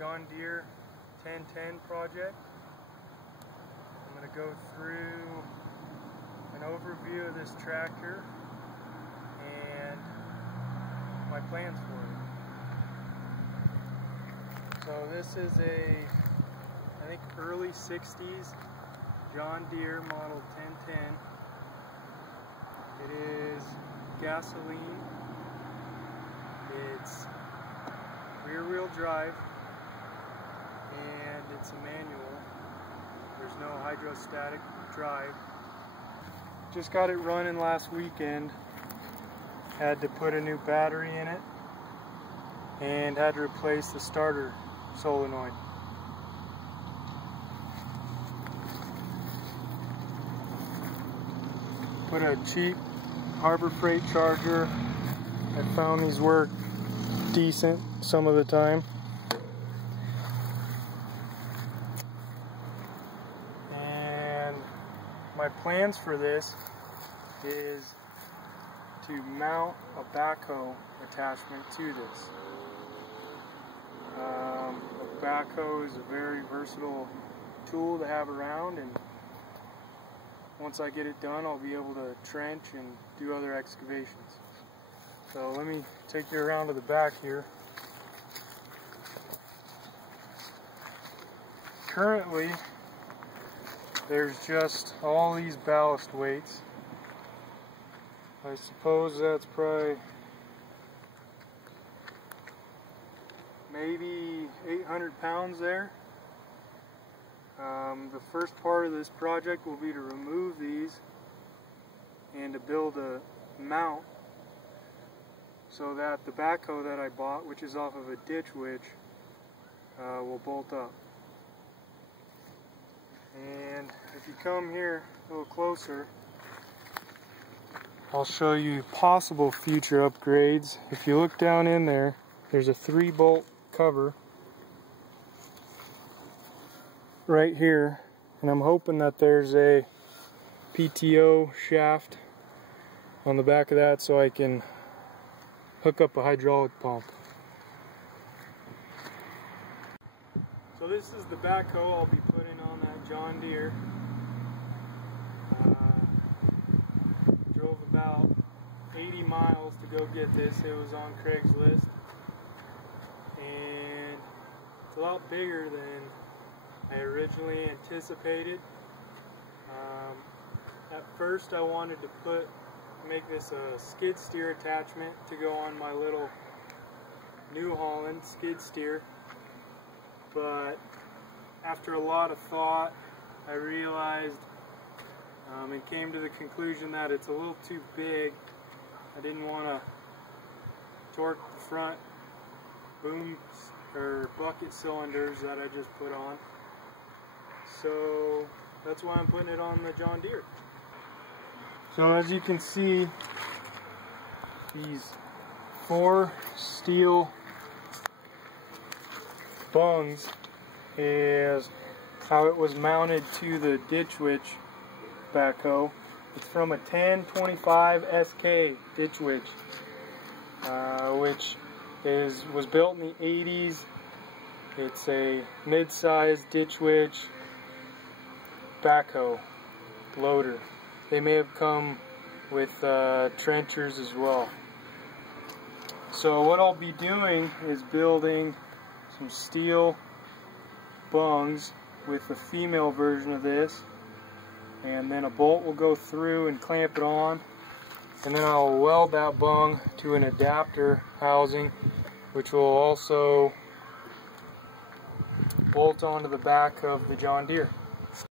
John Deere 1010 project. I'm going to go through an overview of this tractor and my plans for it. So this is I think early 60s John Deere model 1010. It is gasoline. It's rear-wheel drive, and it's a manual. There's no hydrostatic drive. Just got it running last weekend. Had to put a new battery in it and had to replace the starter solenoid. Put a cheap Harbor Freight charger. I found these work decent some of the time. And my plans for this is to mount a backhoe attachment to this. A backhoe is a very versatile tool to have around, and once I get it done, I'll be able to trench and do other excavations. So let me take you around to the back here. Currently, there's just all these ballast weights. I suppose that's probably maybe 800 pounds there. The first part of this project will be to remove these and to build a mount so that the backhoe that I bought, which is off of a ditch witch, will bolt up. And if you come here a little closer, I'll show you possible future upgrades. If you look down in there, there's a 3-bolt cover right here, and I'm hoping that there's a PTO shaft on the back of that so I can hook up a hydraulic pump. So this is the backhoe I'll be putting on that John Deere. Drove about 80 miles to go get this. It was on Craigslist, and it's a lot bigger than I originally anticipated. At first I wanted to make this a skid steer attachment to go on my little New Holland skid steer, but after a lot of thought I realized and came to the conclusion that it's a little too big. I didn't want to torque the front boom or bucket cylinders that I just put on. So that's why I'm putting it on the John Deere. So as you can see, these 4 steel bungs is how it was mounted to the Ditch Witch backhoe. It's from a 1025 SK Ditch Witch, which was built in the 80s. It's a mid-sized Ditch Witch backhoe loader. They may have come with trenchers as well. So what I'll be doing is building some steel bungs with the female version of this, and then a bolt will go through and clamp it on, and then I'll weld that bung to an adapter housing, which will also bolt onto the back of the John Deere.